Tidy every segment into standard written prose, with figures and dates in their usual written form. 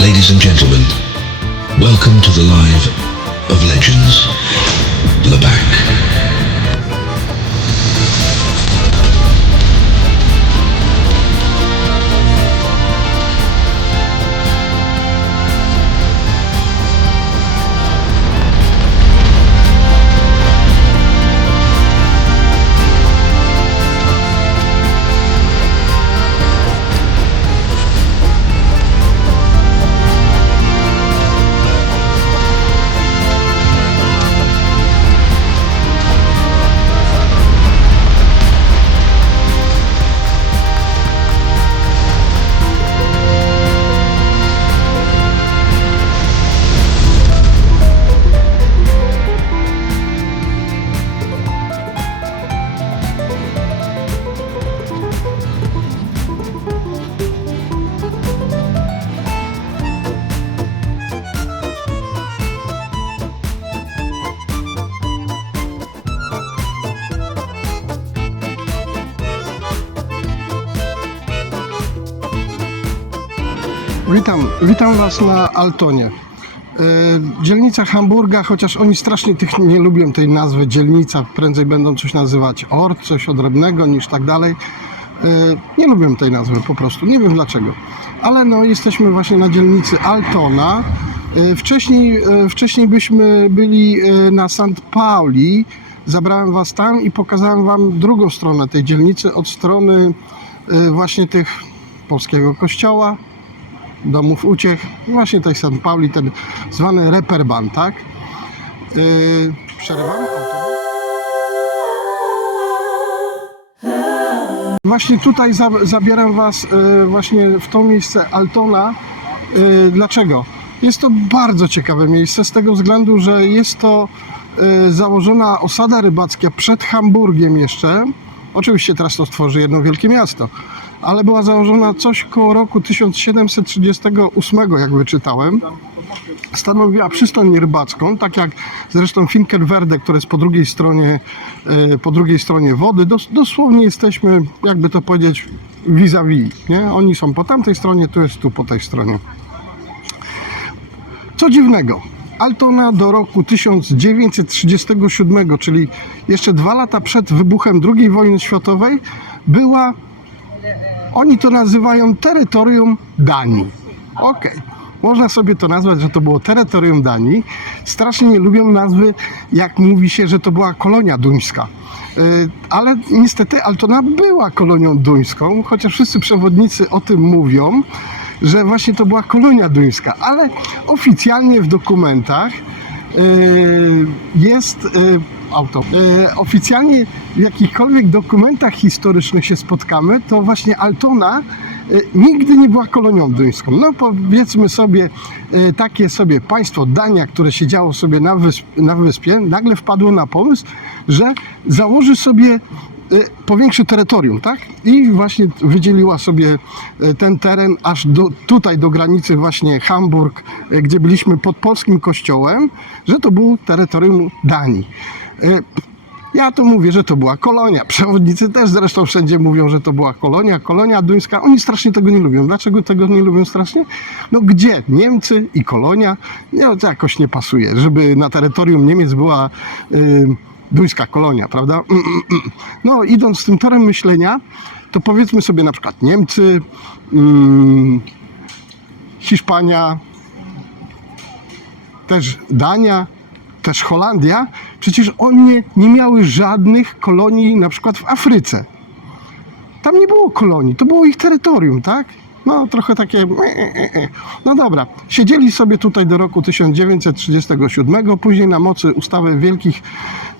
Ladies and gentlemen, welcome to the Live of Legends, Lebac. Witam Was na Altonie. Dzielnica Hamburga, chociaż oni strasznie nie lubią tej nazwy dzielnica, prędzej będą coś nazywać ort, coś odrębnego niż tak dalej. Nie lubią tej nazwy po prostu, nie wiem dlaczego. Ale no, jesteśmy właśnie na dzielnicy Altona. Wcześniej byśmy byli na St. Pauli. Zabrałem Was tam i pokazałem Wam drugą stronę tej dzielnicy, od strony właśnie tych polskiego kościoła, domów uciech, właśnie tej St. Pauli, ten zwany Reeperbahn, tak? Przerywamy auto. Właśnie tutaj zabieram Was właśnie w to miejsce Altona. Dlaczego? Jest to bardzo ciekawe miejsce z tego względu, że jest to założona osada rybacka przed Hamburgiem jeszcze. Oczywiście teraz to stworzy jedno wielkie miasto, ale była założona coś koło roku 1738, jak wyczytałem. Stanowiła przystań rybacką, tak jak zresztą Finkenwerder, które jest po drugiej stronie wody. Dosłownie jesteśmy, jakby to powiedzieć, vis-a-vis, nie? Oni są po tamtej stronie, tu jest tu po tej stronie. Co dziwnego, Altona do roku 1937, czyli jeszcze 2 lata przed wybuchem II wojny światowej, była, oni to nazywają terytorium Danii. Okej. Można sobie to nazwać, że to było terytorium Danii. Strasznie nie lubią nazwy, jak mówi się, że to była kolonia duńska. Ale niestety Altona była kolonią duńską, chociaż wszyscy przewodnicy o tym mówią, że właśnie to była kolonia duńska, ale oficjalnie w dokumentach jest oficjalnie w jakichkolwiek dokumentach historycznych się spotkamy, to właśnie Altona nigdy nie była kolonią duńską. No powiedzmy sobie, takie sobie państwo Dania, które siedziało sobie na wyspie, nagle wpadło na pomysł, że założy sobie powiększy terytorium, tak? I właśnie wydzieliła sobie ten teren aż tutaj do granicy właśnie Hamburg, gdzie byliśmy pod polskim kościołem, że to było terytorium Danii. Ja to mówię, że to była kolonia. Przewodnicy też zresztą wszędzie mówią, że to była kolonia duńska. Oni strasznie tego nie lubią. Dlaczego tego nie lubią strasznie? No gdzie? Niemcy i kolonia? No, to jakoś nie pasuje, żeby na terytorium Niemiec była duńska kolonia, prawda? No idąc tym torem myślenia, to powiedzmy sobie na przykład Niemcy, Hiszpania, też Dania, też Holandia, przecież one nie miały żadnych kolonii na przykład w Afryce. Tam nie było kolonii, to było ich terytorium, tak? No trochę takie... No dobra, siedzieli sobie tutaj do roku 1937, później na mocy ustawy wielkich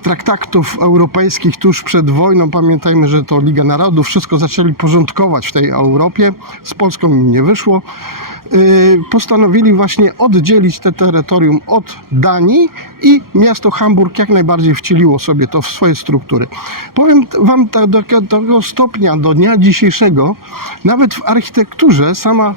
traktatów europejskich tuż przed wojną, pamiętajmy, że to Liga Narodów, wszystko zaczęli porządkować w tej Europie, z Polską im nie wyszło. Postanowili właśnie oddzielić te terytorium od Danii i miasto Hamburg jak najbardziej wcieliło sobie to w swoje struktury. Powiem Wam do tego stopnia, do dnia dzisiejszego, nawet w architekturze sama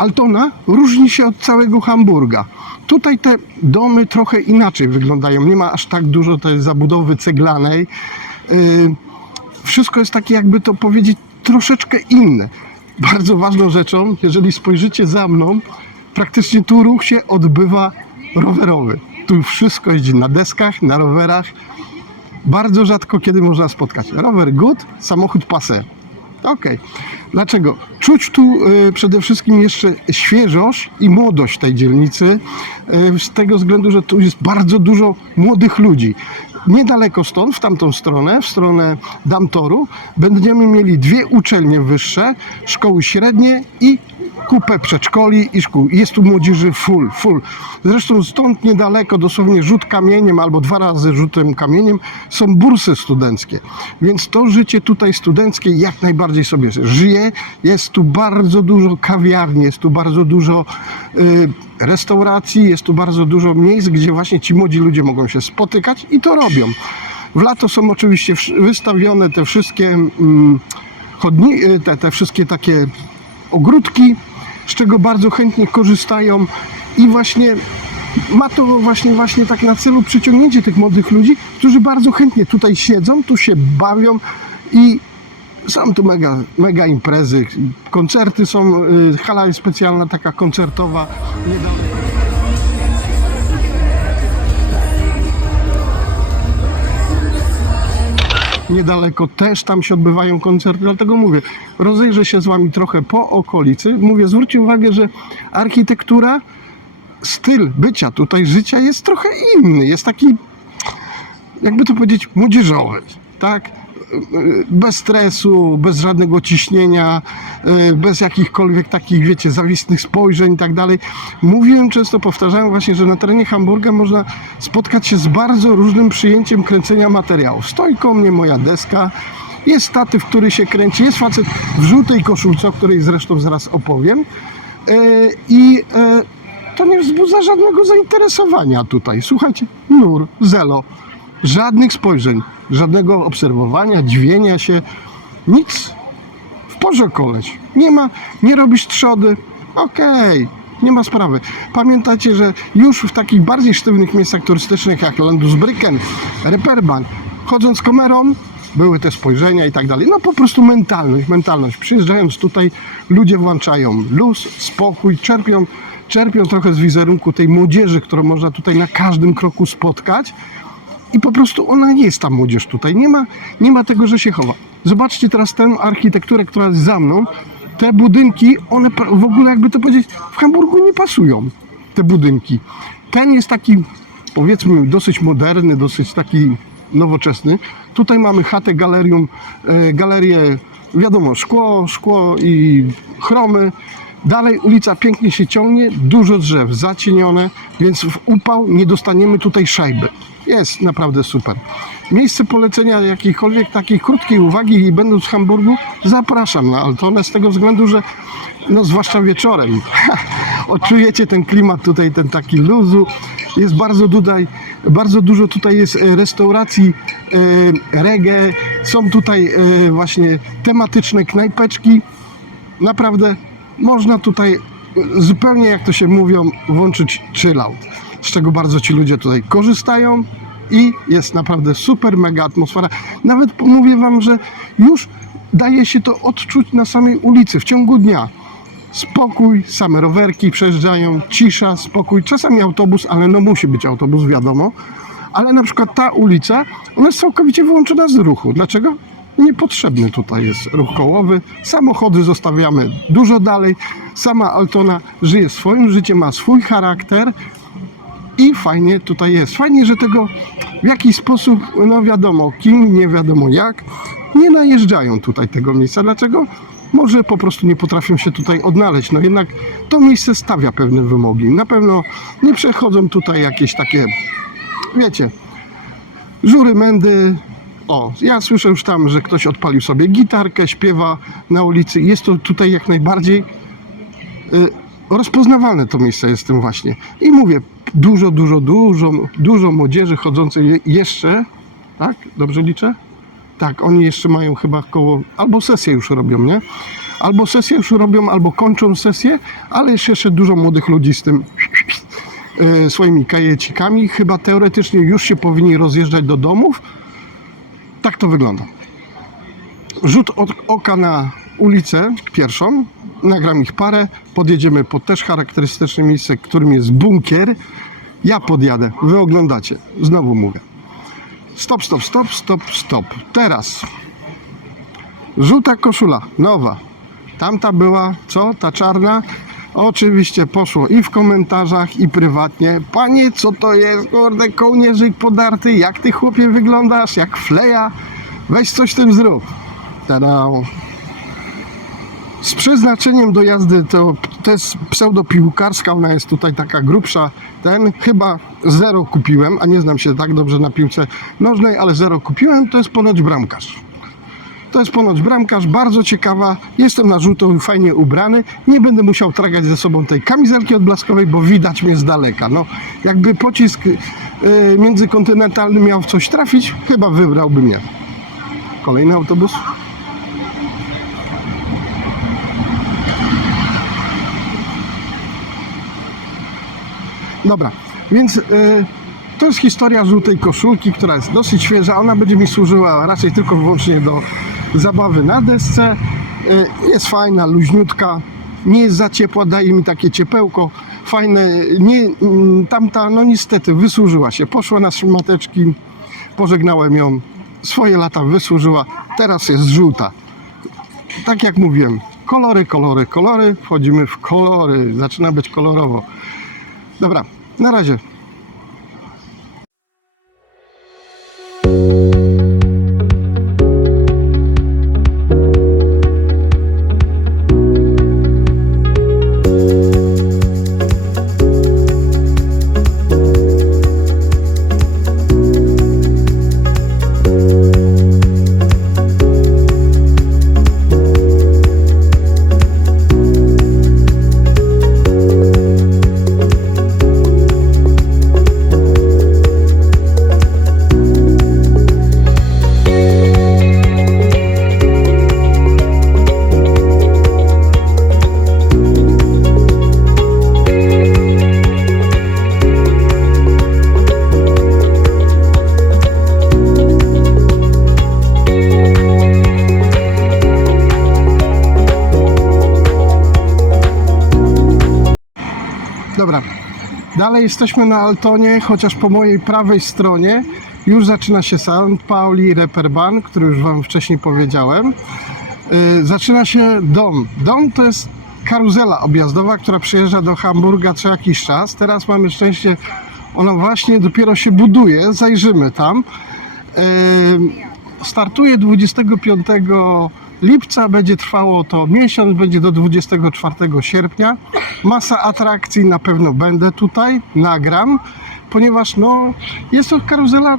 Altona różni się od całego Hamburga. Tutaj te domy trochę inaczej wyglądają. Nie ma aż tak dużo tej zabudowy ceglanej. Wszystko jest takie, jakby to powiedzieć, troszeczkę inne. Bardzo ważną rzeczą, jeżeli spojrzycie za mną, praktycznie tu ruch się odbywa rowerowy. Tu wszystko jeździ na deskach, na rowerach. Bardzo rzadko kiedy można spotkać. Rower good, samochód passé. Okej. Dlaczego? Czuć tu przede wszystkim jeszcze świeżość i młodość tej dzielnicy, z tego względu, że tu jest bardzo dużo młodych ludzi. Niedaleko stąd, w tamtą stronę, w stronę Damtoru, będziemy mieli 2 uczelnie wyższe, szkoły średnie i kupę przedszkoli i szkół. Jest tu młodzieży full. Zresztą stąd niedaleko, dosłownie rzut kamieniem albo 2 razy rzutem kamieniem, są bursy studenckie. Więc to życie tutaj studenckie jak najbardziej sobie żyje. Jest tu bardzo dużo kawiarni, jest tu bardzo dużo restauracji, jest tu bardzo dużo miejsc, gdzie właśnie ci młodzi ludzie mogą się spotykać i to robią. W lato są oczywiście wystawione te wszystkie te wszystkie takie ogródki, z czego bardzo chętnie korzystają i właśnie ma to właśnie tak na celu przyciągnięcie tych młodych ludzi, którzy bardzo chętnie tutaj siedzą, tu się bawią i są tu mega imprezy, koncerty są, hala jest specjalna, taka koncertowa. Niedaleko też tam się odbywają koncerty, dlatego mówię, rozejrzę się z wami trochę po okolicy. Mówię, zwróćcie uwagę, że architektura, styl bycia tutaj, życia jest trochę inny, jest taki, jakby to powiedzieć, młodzieżowy, tak? Bez stresu, bez żadnego ciśnienia, bez jakichkolwiek takich, wiecie, zawistnych spojrzeń i tak dalej. Mówiłem często, powtarzałem właśnie, że na terenie Hamburga można spotkać się z bardzo różnym przyjęciem kręcenia materiałów. Stoi koło mnie moja deska, jest statyw, który się kręci, jest facet w żółtej koszulce, o której zresztą zaraz opowiem i to nie wzbudza żadnego zainteresowania tutaj. Słuchajcie, nur, zero, żadnych spojrzeń, żadnego obserwowania, dziwienia się, nic. W porze, koleś. Nie robisz trzody, okej, nie ma sprawy. Pamiętajcie, że już w takich bardziej sztywnych miejscach turystycznych jak Landusbrücken, Reeperbahn, chodząc kamerą, były te spojrzenia i tak dalej. No po prostu mentalność. Przyjeżdżając tutaj, ludzie włączają luz, spokój, czerpią trochę z wizerunku tej młodzieży, którą można tutaj na każdym kroku spotkać. I po prostu ona jest, ta młodzież tutaj. Nie ma tego, że się chowa. Zobaczcie teraz tę architekturę, która jest za mną. Te budynki, one w ogóle, jakby to powiedzieć, w Hamburgu nie pasują. Te budynki. Ten jest taki, powiedzmy, dosyć moderny, dosyć taki nowoczesny. Tutaj mamy chatę, galerię, wiadomo, szkło i chromy. Dalej ulica pięknie się ciągnie, dużo drzew, zacienione, więc w upał nie dostaniemy tutaj szajby. Jest naprawdę super. Miejsce polecenia jakiejkolwiek takiej krótkiej uwagi i będąc w Hamburgu, zapraszam na Altonę z tego względu, że no zwłaszcza wieczorem odczujecie ten klimat tutaj, ten taki luzu. Jest bardzo dużo tutaj jest restauracji reggae, są tutaj właśnie tematyczne knajpeczki. Naprawdę można tutaj zupełnie, jak to się mówią, włączyć chill out, z czego bardzo ci ludzie tutaj korzystają i jest naprawdę super, mega atmosfera. Nawet mówię wam, że już daje się to odczuć na samej ulicy w ciągu dnia. Spokój, same rowerki przejeżdżają, cisza, spokój, czasami autobus, ale no musi być autobus, wiadomo. Ale na przykład ta ulica, ona jest całkowicie wyłączona z ruchu. Dlaczego? Niepotrzebny tutaj jest ruch kołowy, samochody zostawiamy dużo dalej, sama Altona żyje swoim życiem, ma swój charakter i fajnie tutaj jest. Fajnie, że tego w jakiś sposób, no wiadomo kim, nie wiadomo jak, nie najeżdżają tutaj tego miejsca. Dlaczego? Może po prostu nie potrafią się tutaj odnaleźć, no jednak to miejsce stawia pewne wymogi. Na pewno nie przechodzą tutaj jakieś takie, wiecie, żury, mędy. O, ja słyszę już tam, że ktoś odpalił sobie gitarkę, śpiewa na ulicy. Jest to tutaj jak najbardziej rozpoznawalne to miejsce jest tym właśnie. I mówię, dużo młodzieży chodzącej jeszcze, tak? Dobrze liczę? Tak, oni jeszcze mają chyba albo sesję już robią, nie? albo sesję już robią, albo kończą sesję, ale jest jeszcze dużo młodych ludzi z tym swoimi kajecikami. Chyba teoretycznie już się powinni rozjeżdżać do domów. Tak to wygląda. Rzut oka na ulicę pierwszą. Nagram ich parę. Podjedziemy pod też charakterystyczne miejsce, którym jest bunkier. Ja podjadę. Wy oglądacie. Znowu mówię. Stop, stop, stop, stop, stop. Teraz. Żółta koszula. Nowa. Tamta była, co? Ta czarna? Oczywiście poszło i w komentarzach, i prywatnie. Panie, co to jest? Kurde, kołnierzyk podarty. Jak ty, chłopie, wyglądasz? Jak fleja? Weź coś z tym zrób. Tada. Z przeznaczeniem do jazdy to jest pseudopiłkarska. Ona jest tutaj taka grubsza. Chyba 0 kupiłem, a nie znam się tak dobrze na piłce nożnej, ale 0 kupiłem. To jest ponoć bramkarz. To jest ponoć bramkarz, bardzo ciekawa. Jestem na żółto fajnie ubrany. Nie będę musiał tragać ze sobą tej kamizelki odblaskowej, bo widać mnie z daleka. No, jakby pocisk międzykontynentalny miał w coś trafić, chyba wybrałby mnie. Kolejny autobus. Dobra, więc to jest historia żółtej koszulki, która jest dosyć świeża. Ona będzie mi służyła raczej tylko i wyłącznie do zabawy na desce. Jest fajna, luźniutka, nie jest za ciepła, daje mi takie ciepełko fajne. Tamta, no niestety, wysłużyła się. Poszła na szmateczki, pożegnałem ją, swoje lata wysłużyła, teraz jest żółta. Tak jak mówiłem, kolory, kolory, kolory, wchodzimy w kolory, zaczyna być kolorowo. Dobra, na razie. Dobra, dalej jesteśmy na Altonie, chociaż po mojej prawej stronie już zaczyna się St. Pauli Reeperbahn, który już Wam wcześniej powiedziałem. Zaczyna się Dom. Dom to jest karuzela objazdowa, która przyjeżdża do Hamburga co jakiś czas. Teraz mamy szczęście, ona właśnie dopiero się buduje, zajrzymy tam. Startuje 25 lipca, będzie trwało to miesiąc, będzie do 24 sierpnia. Masa atrakcji, na pewno będę tutaj, nagram, ponieważ no, jest to karuzela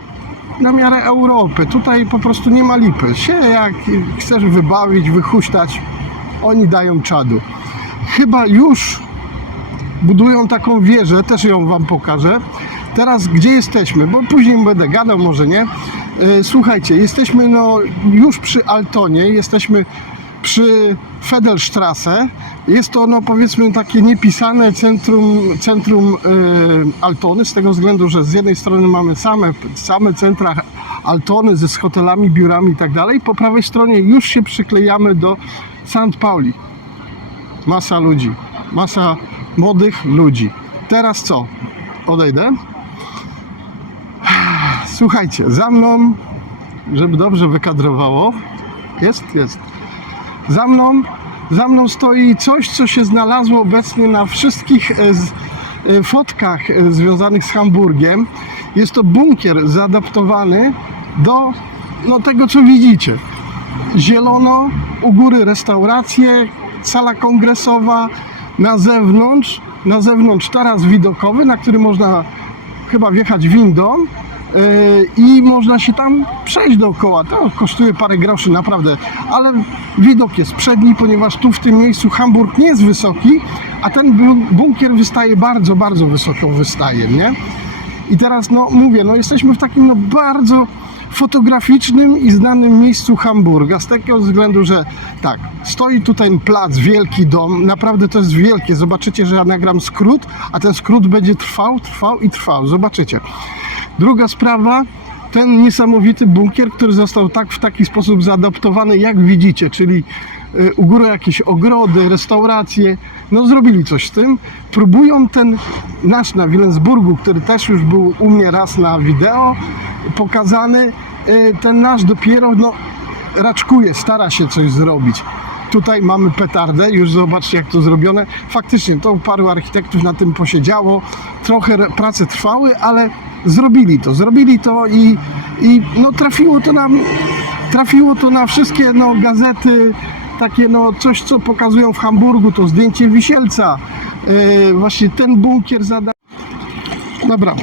na miarę Europy. Tutaj po prostu nie ma lipy. Się jak chcesz wybawić, wychuśtać, oni dają czadu. Chyba już budują taką wieżę, też ją Wam pokażę. Teraz gdzie jesteśmy, bo później będę gadał, może nie. Słuchajcie, jesteśmy no już przy Altonie, jesteśmy przy Fedelstrasse. Jest to no powiedzmy takie niepisane centrum Altony, z tego względu, że z jednej strony mamy same centra Altony z hotelami, biurami i tak dalej. Po prawej stronie już się przyklejamy do St. Pauli. Masa ludzi, masa młodych ludzi. Teraz co? Odejdę. Słuchajcie, za mną, żeby dobrze wykadrowało, jest. Za mną stoi coś, co się znalazło obecnie na wszystkich fotkach związanych z Hamburgiem. Jest to bunkier zaadaptowany do tego, co widzicie. Zielono, u góry restauracje, sala kongresowa, na zewnątrz taras widokowy, na który można chyba wjechać windą i można się tam przejść dookoła. To kosztuje parę groszy naprawdę, ale widok jest przedni, ponieważ tu w tym miejscu Hamburg nie jest wysoki, a ten bunkier wystaje bardzo, bardzo wysoko wystaje, nie? I teraz no mówię, no jesteśmy w takim no bardzo fotograficznym i znanym miejscu Hamburga, z takiego względu, że tak, stoi tutaj plac, wielki dom, naprawdę to jest wielkie, zobaczycie, że ja nagram skrót, a ten skrót będzie trwał i trwał, zobaczycie. Druga sprawa, ten niesamowity bunkier, który został w taki sposób zaadaptowany, jak widzicie, czyli u góry jakieś ogrody, restauracje, no zrobili coś z tym. Próbują ten nasz na Wilhelmsburgu, który też już był u mnie raz na wideo pokazany, ten nasz dopiero raczkuje, stara się coś zrobić. Tutaj mamy petardę, już zobaczcie jak to zrobione. Faktycznie to paru architektów na tym posiedziało, trochę prace trwały, ale zrobili to i no trafiło to na wszystkie gazety, takie coś co pokazują w Hamburgu, to zdjęcie Wisielca, właśnie ten bunkier Dobra,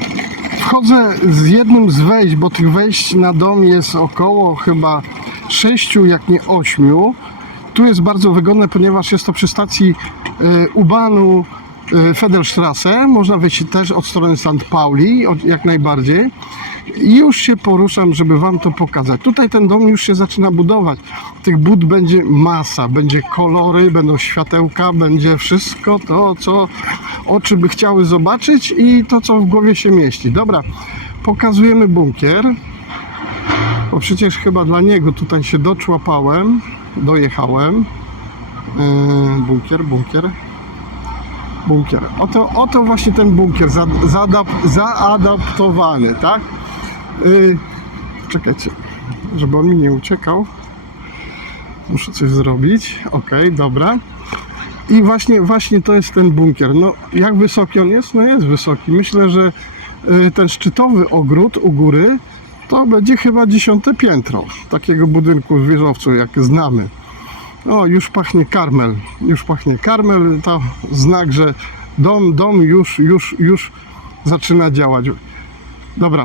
wchodzę z jednym z wejść, bo tych wejść na dom jest około chyba 6, jak nie 8. Tu jest bardzo wygodne, ponieważ jest to przy stacji U-Bahnu Fedelstrasse. Można wejść też od strony St. Pauli, jak najbardziej. I już się poruszam, żeby wam to pokazać. Tutaj ten dom już się zaczyna budować. Tych bud będzie masa, będzie kolory, będą światełka, będzie wszystko to, co oczy by chciały zobaczyć i to, co w głowie się mieści. Dobra, pokazujemy bunkier. Bo przecież chyba dla niego tutaj się dojechałem. Bunkier. Oto właśnie ten bunkier zaadaptowany, tak? Czekajcie, żeby on mi nie uciekał. Muszę coś zrobić. Ok, dobra. I właśnie to jest ten bunkier. No, jak wysoki on jest? No jest wysoki. Myślę, że ten szczytowy ogród u góry to będzie chyba 10. piętro takiego budynku w wieżowcu, jak znamy. O, już pachnie karmel. To znak, że dom już zaczyna działać. Dobra.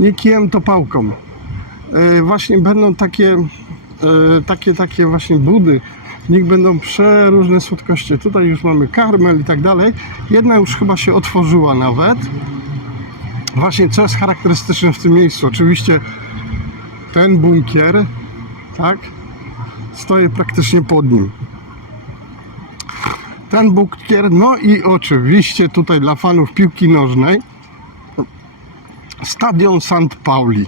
Nie kijem, to pałką. Właśnie będą takie właśnie budy. W nich będą przeróżne słodkości. Tutaj już mamy karmel i tak dalej. Jedna już chyba się otworzyła nawet. Właśnie co jest charakterystyczne w tym miejscu? Oczywiście ten bunkier, tak? Stoję praktycznie pod nim. Ten bunkier, no i oczywiście tutaj dla fanów piłki nożnej Stadion St. Pauli.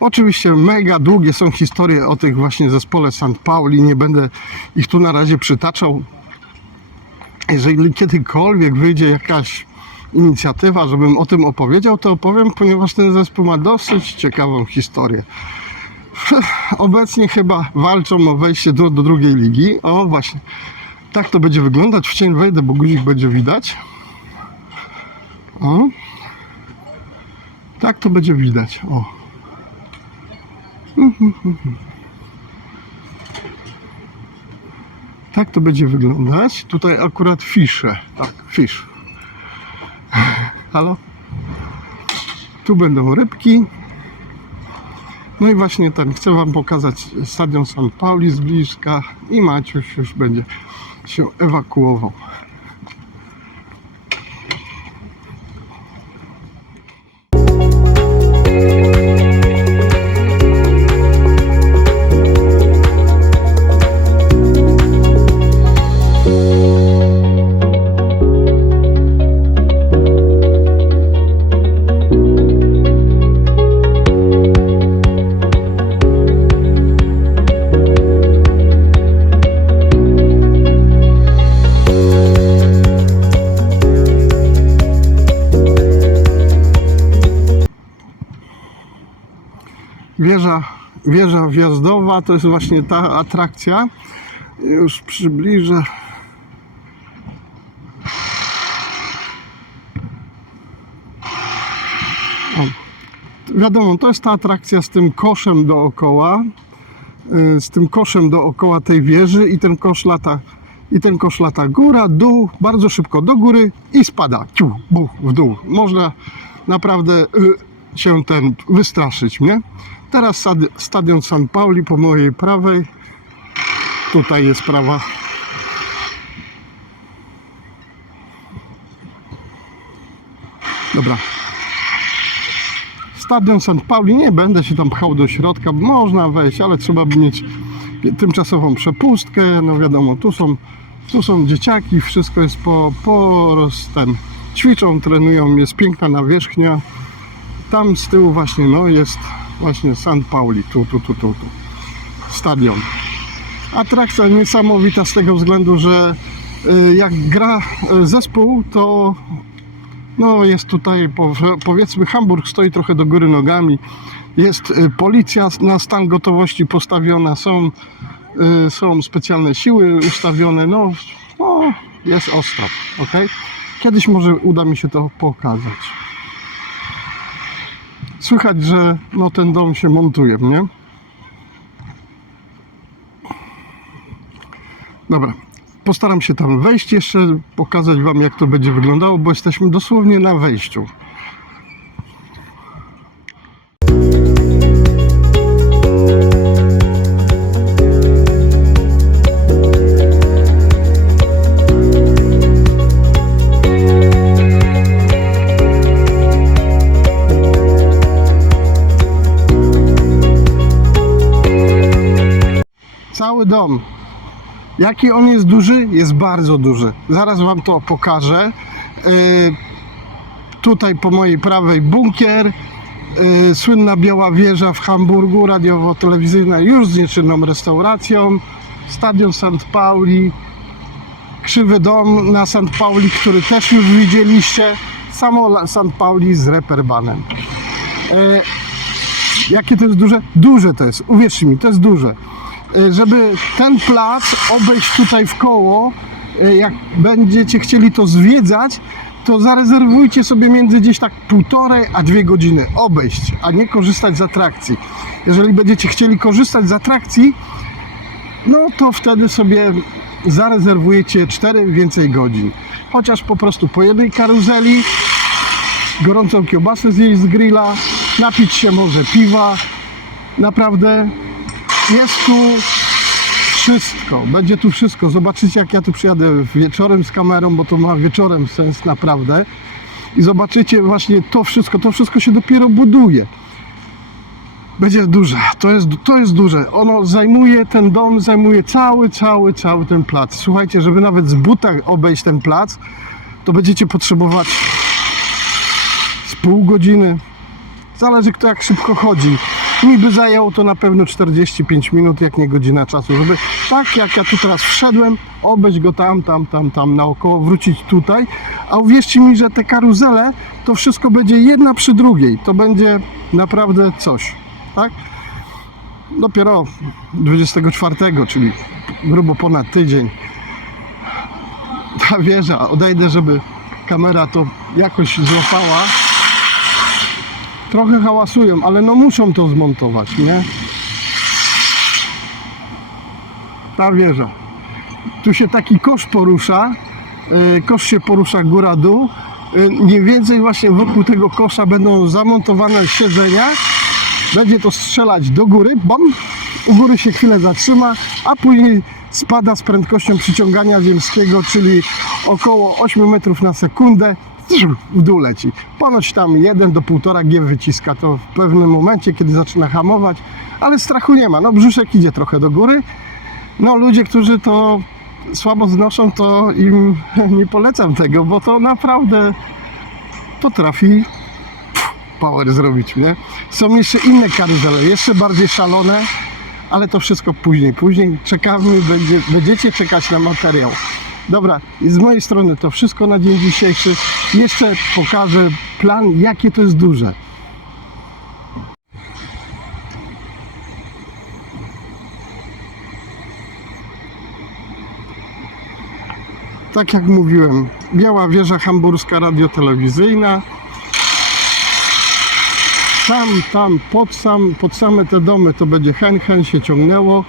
Oczywiście mega długie są historie o tych właśnie zespole St. Pauli, nie będę ich tu na razie przytaczał. Jeżeli kiedykolwiek wyjdzie jakaś inicjatywa, żebym o tym opowiedział, to opowiem, ponieważ ten zespół ma dosyć ciekawą historię. Obecnie chyba walczą o wejście do drugiej ligi. O właśnie, tak to będzie wyglądać. W cień wejdę, bo guzik będzie widać. O, tak to będzie widać. O. Tak to będzie wyglądać. Tutaj akurat fisze. Tak, fisz. Halo? Tu będą rybki. No i właśnie chcę wam pokazać Stadion St. Pauli z bliska i Maciuś już będzie się ewakuował. Wieża wjazdowa to jest właśnie ta atrakcja. Już przybliżę. O. Wiadomo, to jest ta atrakcja z tym koszem dookoła tej wieży i ten kosz lata góra, dół, bardzo szybko do góry i spada w dół. Można naprawdę się wystraszyć, nie? Teraz Stadion St. Pauli po mojej prawej. Tutaj jest prawa. Dobra. Stadion St. Pauli, nie będę się tam pchał do środka, można wejść, ale trzeba by mieć tymczasową przepustkę, no wiadomo, tu są dzieciaki, wszystko jest ćwiczą, trenują, jest piękna nawierzchnia. Tam z tyłu właśnie, no jest właśnie St. Pauli, tu. Stadion. Atrakcja niesamowita z tego względu, że jak gra zespół, to no jest tutaj, powiedzmy, Hamburg stoi trochę do góry nogami. Jest policja na stan gotowości postawiona, są specjalne siły ustawione, no jest ostro, ok? Kiedyś może uda mi się to pokazać. Słychać, że no ten dom się montuje, nie? Dobra, postaram się tam wejść jeszcze, pokazać wam, jak to będzie wyglądało, bo jesteśmy dosłownie na wejściu. Cały dom. Jaki on jest duży? Jest bardzo duży. Zaraz wam to pokażę. Tutaj po mojej prawej bunkier. Słynna Biała Wieża w Hamburgu, radiowo-telewizyjna, już z nieczynną restauracją. Stadion St. Pauli. Krzywy dom na St. Pauli, który też już widzieliście. Samo St. Pauli z Reeperbanem. Jakie to jest duże? Duże to jest, uwierzcie mi, to jest duże. Żeby ten plac obejść tutaj w koło, jak będziecie chcieli to zwiedzać, to zarezerwujcie sobie między gdzieś tak 1,5 a 2 godziny obejść, a nie korzystać z atrakcji. Jeżeli będziecie chcieli korzystać z atrakcji, no to wtedy sobie zarezerwujecie 4 więcej godzin. Chociaż po prostu po jednej karuzeli, gorącą kiełbasę zjeść z grilla, napić się może piwa. Naprawdę jest tu wszystko, będzie tu wszystko. Zobaczycie, jak ja tu przyjadę wieczorem z kamerą, bo to ma wieczorem sens naprawdę. I zobaczycie właśnie to wszystko się dopiero buduje. Będzie duże, to jest duże. Ten dom zajmuje cały ten plac. Słuchajcie, żeby nawet z buta obejść ten plac, to będziecie potrzebować z pół godziny. Zależy, kto jak szybko chodzi. Mi by zajęło to na pewno 45 minut, jak nie godzina czasu, żeby tak jak ja tu teraz wszedłem, obejść go tam naokoło, wrócić tutaj. A uwierzcie mi, że te karuzele, to wszystko będzie jedna przy drugiej. To będzie naprawdę coś, tak? Dopiero 24, czyli grubo ponad tydzień. Ta wieża, odejdę, żeby kamera to jakoś złapała. Trochę hałasują, ale no muszą to zmontować, nie? Ta wieża. Tu się taki kosz porusza. Kosz się porusza góra-dół. Mniej więcej właśnie wokół tego kosza będą zamontowane siedzenia. Będzie to strzelać do góry, bam! U góry się chwilę zatrzyma, a później spada z prędkością przyciągania ziemskiego, czyli około 8 metrów na sekundę. W dół leci. Ponoć tam 1 do 1,5 G wyciska to w pewnym momencie, kiedy zaczyna hamować, ale strachu nie ma. No brzuszek idzie trochę do góry. No ludzie, którzy to słabo znoszą, to im nie polecam tego, bo to naprawdę potrafi power zrobić, nie? Są jeszcze inne karuzele, jeszcze bardziej szalone, ale to wszystko później. Później czekamy, będziecie czekać na materiał. Dobra, z mojej strony to wszystko na dzień dzisiejszy. Jeszcze pokażę plan, jakie to jest duże. Tak jak mówiłem, Biała Wieża Hamburska radiotelewizyjna. Pod same te domy to będzie hen się ciągnęło.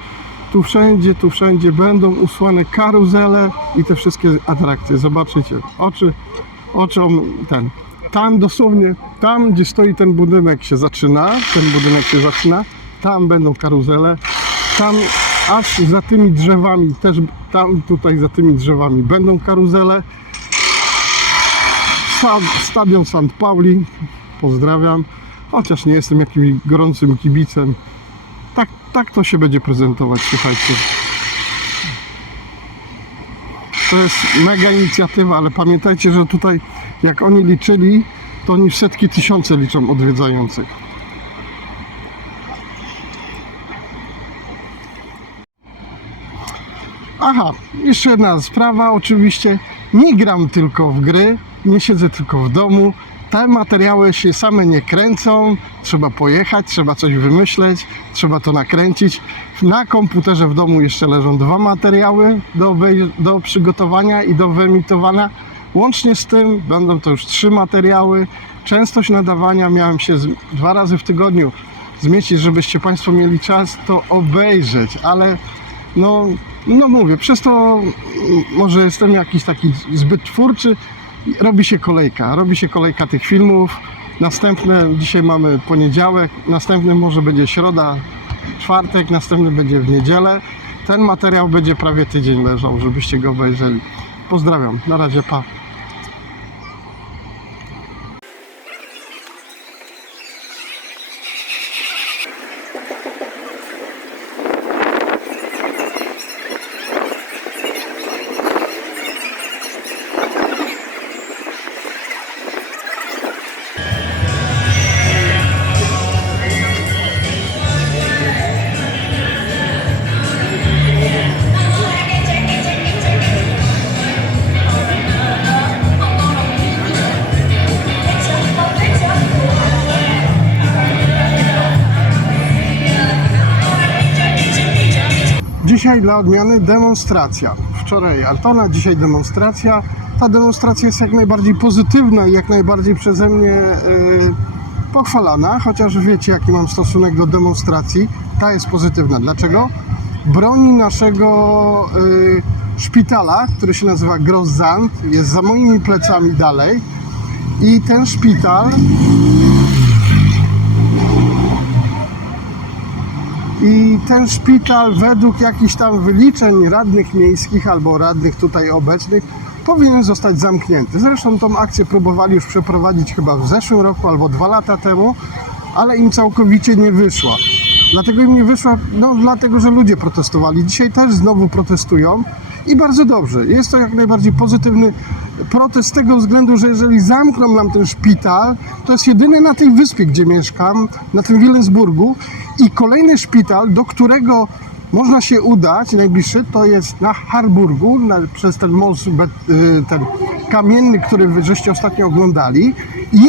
Tu wszędzie będą usłane karuzele i te wszystkie atrakcje. Zobaczycie, oczom tam dosłownie, tam gdzie stoi ten budynek się zaczyna, tam będą karuzele, tam aż za tymi drzewami, też tam tutaj za tymi drzewami będą karuzele. Stadion St. Pauli, pozdrawiam. chociaż nie jestem jakimś gorącym kibicem. Tak to się będzie prezentować, słuchajcie. To jest mega inicjatywa, ale pamiętajcie, że tutaj jak oni liczyli, to oni w setki tysiące liczą odwiedzających. Aha, jeszcze jedna sprawa, oczywiście nie gram tylko w gry, nie siedzę tylko w domu. Te materiały się same nie kręcą, trzeba pojechać, trzeba coś wymyśleć, trzeba to nakręcić. Na komputerze w domu jeszcze leżą 2 materiały do przygotowania i do wyemitowania. Łącznie z tym będą to już 3 materiały. Częstość nadawania miałem się 2 razy w tygodniu zmieścić, żebyście Państwo mieli czas to obejrzeć, ale no mówię, przez to może jestem jakiś taki zbyt twórczy. Robi się kolejka tych filmów. Następne, dzisiaj mamy poniedziałek, następny może będzie środa, czwartek, następny będzie w niedzielę. Ten materiał będzie prawie tydzień leżał, żebyście go obejrzeli. Pozdrawiam, na razie, pa. Dzisiaj dla odmiany demonstracja. Wczoraj Altona, dzisiaj demonstracja. Ta demonstracja jest jak najbardziej pozytywna i jak najbardziej przeze mnie pochwalana, chociaż wiecie, jaki mam stosunek do demonstracji. Ta jest pozytywna. Dlaczego? Broni naszego szpitala, który się nazywa Grossand, jest za moimi plecami dalej i ten szpital według jakichś tam wyliczeń radnych miejskich albo radnych tutaj obecnych powinien zostać zamknięty. Zresztą tą akcję próbowali już przeprowadzić chyba w zeszłym roku albo 2 lata temu, ale im całkowicie nie wyszła. Dlatego im nie wyszła, dlatego, że ludzie protestowali. Dzisiaj też znowu protestują i bardzo dobrze. Jest to jak najbardziej pozytywny protest z tego względu, że jeżeli zamkną nam ten szpital, to jest jedyny na tej wyspie, gdzie mieszkam, na tym Wilhelmsburgu, i kolejny szpital, do którego można się udać, najbliższy, to jest na Harburgu, przez ten most ten kamienny, który żeście ostatnio oglądali. I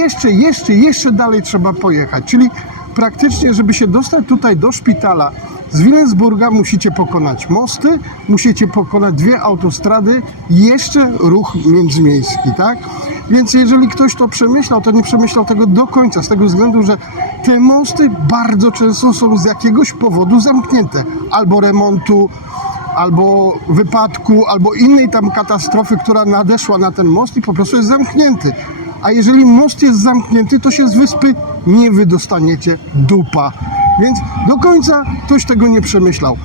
jeszcze dalej trzeba pojechać. Czyli praktycznie, żeby się dostać tutaj do szpitala z Wilhelmsburga, musicie pokonać mosty, musicie pokonać 2 autostrady i jeszcze ruch międzymiejski, tak? Więc jeżeli ktoś to przemyślał, to nie przemyślał tego do końca, z tego względu, że te mosty bardzo często są z jakiegoś powodu zamknięte. Albo remontu, albo wypadku, albo innej tam katastrofy, która nadeszła na ten most i po prostu jest zamknięty. A jeżeli most jest zamknięty, to się z wyspy nie wydostaniecie, dupa. Więc do końca ktoś tego nie przemyślał.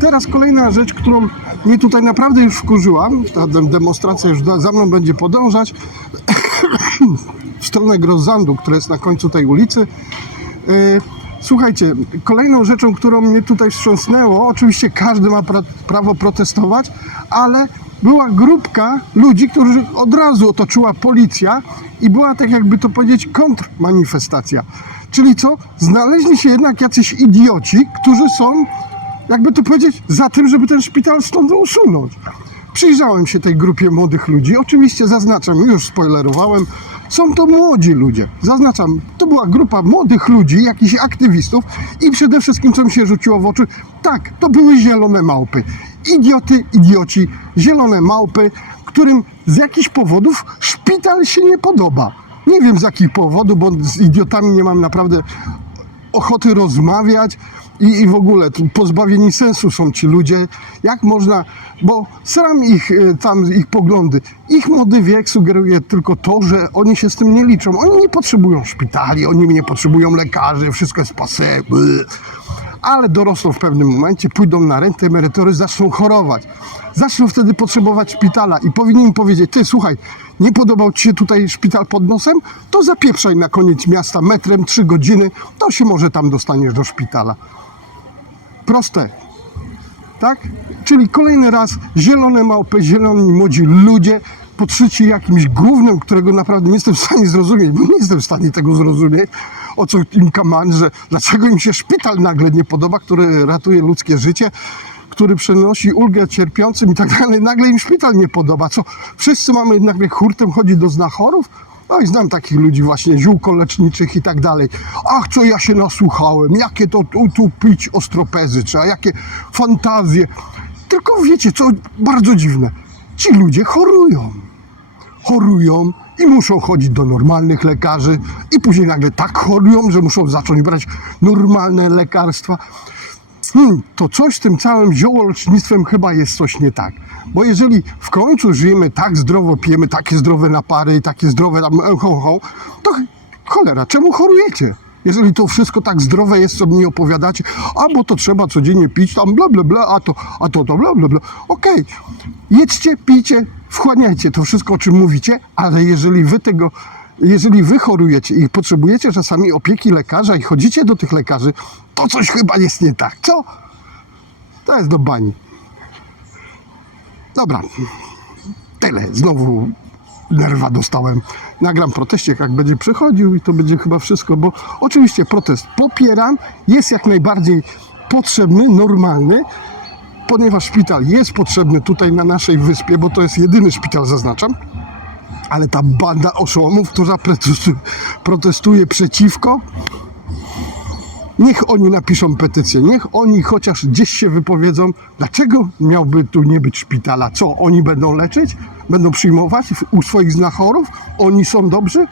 Teraz kolejna rzecz, którą mnie tutaj naprawdę już wkurzyła, ta demonstracja już za mną będzie podążać w stronę Grossandu, która jest na końcu tej ulicy. Słuchajcie, kolejną rzeczą, którą mnie tutaj wstrząsnęło, oczywiście każdy ma prawo protestować, ale była grupka ludzi, którzy od razu otoczyła policja i była, tak jakby to powiedzieć, kontrmanifestacja. Czyli co? Znaleźli się jednak jacyś idioci, którzy są, jakby to powiedzieć, za tym, żeby ten szpital stąd usunąć. Przyjrzałem się tej grupie młodych ludzi. Oczywiście zaznaczam, już spoilerowałem, są to młodzi ludzie. Zaznaczam, to była grupa młodych ludzi, jakichś aktywistów i przede wszystkim, co mi się rzuciło w oczy, tak, to były zielone małpy. Idioci, zielone małpy, którym z jakichś powodów szpital się nie podoba. Nie wiem z jakich powodów, bo z idiotami nie mam naprawdę ochoty rozmawiać i w ogóle pozbawieni sensu są ci ludzie. Jak można, bo sram ich poglądy. Ich młody wiek sugeruje tylko to, że oni się z tym nie liczą. Oni nie potrzebują szpitali, oni nie potrzebują lekarzy, wszystko jest passé. ale dorosną w pewnym momencie, pójdą na rentę, emerytury, zaczną chorować. Zaczną wtedy potrzebować szpitala i powinien im powiedzieć, ty słuchaj, nie podobał ci się tutaj szpital pod nosem? To zapieprzaj na koniec miasta metrem 3 godziny, to się może tam dostaniesz do szpitala. Proste. Tak? Czyli kolejny raz zielone małpy, zieloni młodzi ludzie podszyci jakimś gównem, którego naprawdę nie jestem w stanie zrozumieć, bo nie jestem w stanie tego zrozumieć, o co im kaman, że dlaczego im się szpital nagle nie podoba, który ratuje ludzkie życie, który przynosi ulgę cierpiącym i tak dalej, nagle im szpital nie podoba. Co, wszyscy mamy nagle hurtem chodzić do znachorów? No i znam takich ludzi właśnie, ziółko leczniczych i tak dalej. Ach, co ja się nasłuchałem, jakie to tu pić ostropezy, trzeba, jakie fantazje. Tylko wiecie, co bardzo dziwne, ci ludzie chorują i muszą chodzić do normalnych lekarzy i później nagle tak chorują, że muszą zacząć brać normalne lekarstwa. To coś z tym całym ziołolecznictwem chyba jest coś nie tak. Bo jeżeli w końcu żyjemy tak zdrowo, pijemy takie zdrowe napary i takie zdrowe tam to cholera, czemu chorujecie? Jeżeli to wszystko tak zdrowe jest, co mi opowiadacie, a bo to trzeba codziennie pić, tam bla bla bla, a to bla bla bla. Okej, jedzcie, pijcie, wchłaniajcie to wszystko, o czym mówicie, ale jeżeli wy chorujecie i potrzebujecie czasami opieki lekarza i chodzicie do tych lekarzy, to coś chyba jest nie tak, co? To jest do bani. Dobra, tyle. Znowu nerwa dostałem. Nagram proteścik, jak będzie przychodził i to będzie chyba wszystko, bo oczywiście protest popieram, jest jak najbardziej potrzebny, normalny, ponieważ szpital jest potrzebny tutaj na naszej wyspie, bo to jest jedyny szpital, zaznaczam, ale ta banda oszołomów, która protestuje przeciwko, niech oni napiszą petycję, niech oni chociaż gdzieś się wypowiedzą, dlaczego miałby tu nie być szpitala. Co, oni będą leczyć? Będą przyjmować u swoich znachorów? Oni są dobrzy?